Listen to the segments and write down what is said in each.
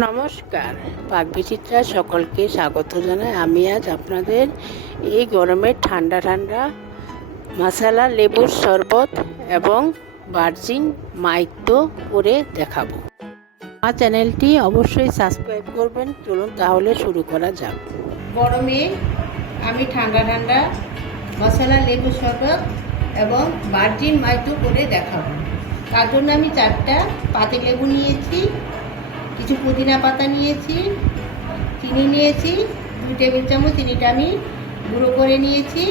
নমস্কার। পাক বিচিত্রা সকলকে স্বাগত জানাই। আমি আজ আপনাদের এই গরমে ঠান্ডা ঠান্ডা মশালা, লেবুর শরবত এবং ভার্জিন মাইতো করে দেখাবো। আমার চ্যানেলটি অবশ্যই সাবস্ক্রাইব করবেন। চলুন তাহলে শুরু করা যাক। গরমে আমি ঠান্ডা ঠান্ডা মশলা, লেবু শরবত এবং বার্জিন মাইতো করে দেখাবো। তার জন্য আমি চারটা পাতি লেবু নিয়েছি। কিছু পুদিনা পাতা নিয়েছি, চিনি নিয়েছি দু টেবিল চামচ চিনিটা আমি গুঁড়ো করে নিয়েছি,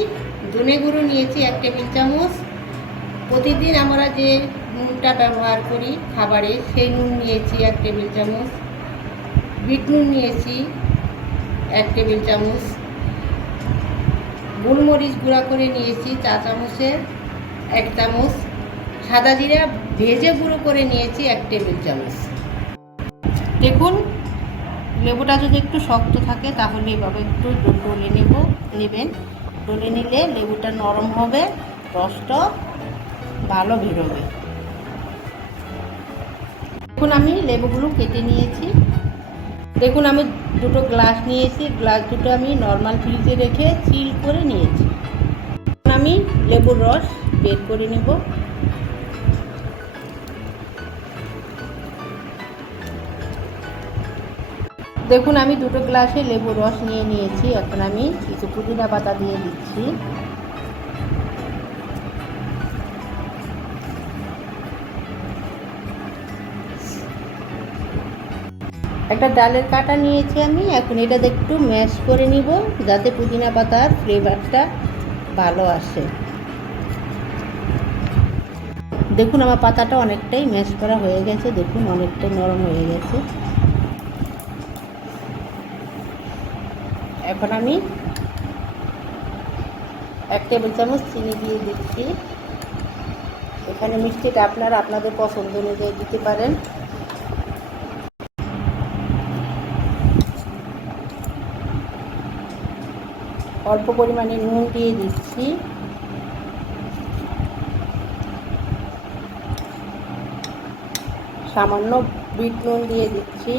ধনে গুঁড়ো নিয়েছি এক টেবিল চামচ। প্রতিদিন আমরা যে নুনটা ব্যবহার করি খাবারে, সেই নুন নিয়েছি এক টেবিল চামচ। বিট নুন নিয়েছি এক টেবিল চামচ। গোলমরিচ গুঁড়া করে নিয়েছি চা চামচের এক চামচ। সাদা জিরা ভেজে গুঁড়ো করে নিয়েছি এক টেবিল চামচ। দেখুন, লেবুটা যদি একটু শক্ত থাকে, তাহলে এভাবে একটু ডলে নেব, নেবেন। ডলে নিলে লেবুটা নরম হবে, রসটা ভালো বেরোবে। দেখুন, আমি লেবুগুলো কেটে নিয়েছি। দেখুন, আমি দুটো গ্লাস নিয়েছি, গ্লাস দুটো আমি নর্মাল ফ্রিজে রেখে চিল করে নিয়েছি। আমি লেবুর রস বের করে নেব। দেখুন, আমি দুটো গ্লাসে লেবুর রস নিয়ে নিয়েছি। এখন আমি কিছু পুদিনা পাতা দিয়ে দিচ্ছি। একটা ডালের কাটা নিয়েছি আমি। এখন এটা একটু ম্যাশ করে নিব, যাতে পুদিনা পাতার ফ্লেভারটা ভালো আসে। দেখুন, আমার পাতাটা অনেকটাই ম্যাশ করা হয়ে গেছে। দেখুন, অনেকটাই নরম হয়ে গেছে। এখন আমি এক টেবিল চামচ চিনি দিয়ে দিচ্ছি। এখানে মিষ্টিটা আপনারা আপনাদের পছন্দ অনুযায়ী দিতে পারেন। অল্প পরিমাণে নুন দিয়ে দিচ্ছি। সামান্য বিট নুন দিয়ে দিচ্ছি।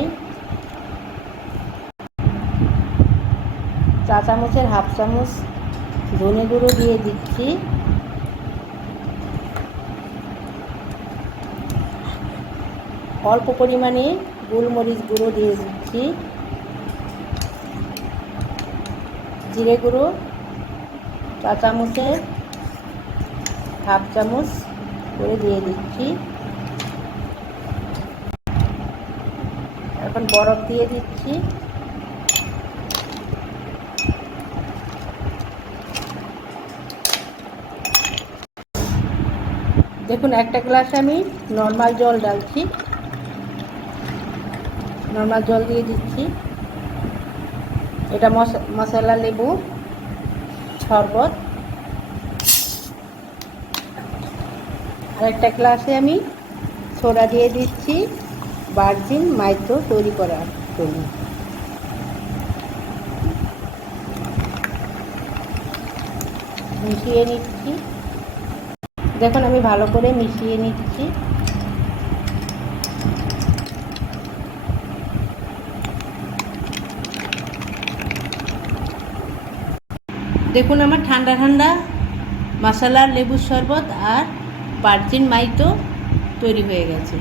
চা চামচের হাফ চামচ ধনে গুঁড়ো দিয়ে দিচ্ছি। অল্প পরিমাণে গোলমরিচ গুঁড়ো দিয়ে দিচ্ছি। জিরে গুঁড়ো, চা চামচের হাফ চামচ করে দিয়ে দিচ্ছি। এখন বরফ দিয়ে দিচ্ছি। দেখুন, একটা গ্লাসে আমি নর্মাল জল ডালছি নর্মাল জল দিয়ে দিচ্ছি। এটা মশলা, লেবু, শরবত। আর একটা গ্লাসে আমি সোডা দিয়ে দিচ্ছি ভার্জিন মাইক্রো তৈরি করার জন্য। মিশিয়ে নিচ্ছি। দেখুন, আমি ভালো করে মিশিয়ে নিচ্ছি। দেখুন, আমার ঠান্ডা ঠান্ডা মশলার লেবুর শরবত আর পার্চিন মাইতো তৈরি হয়ে গেছে।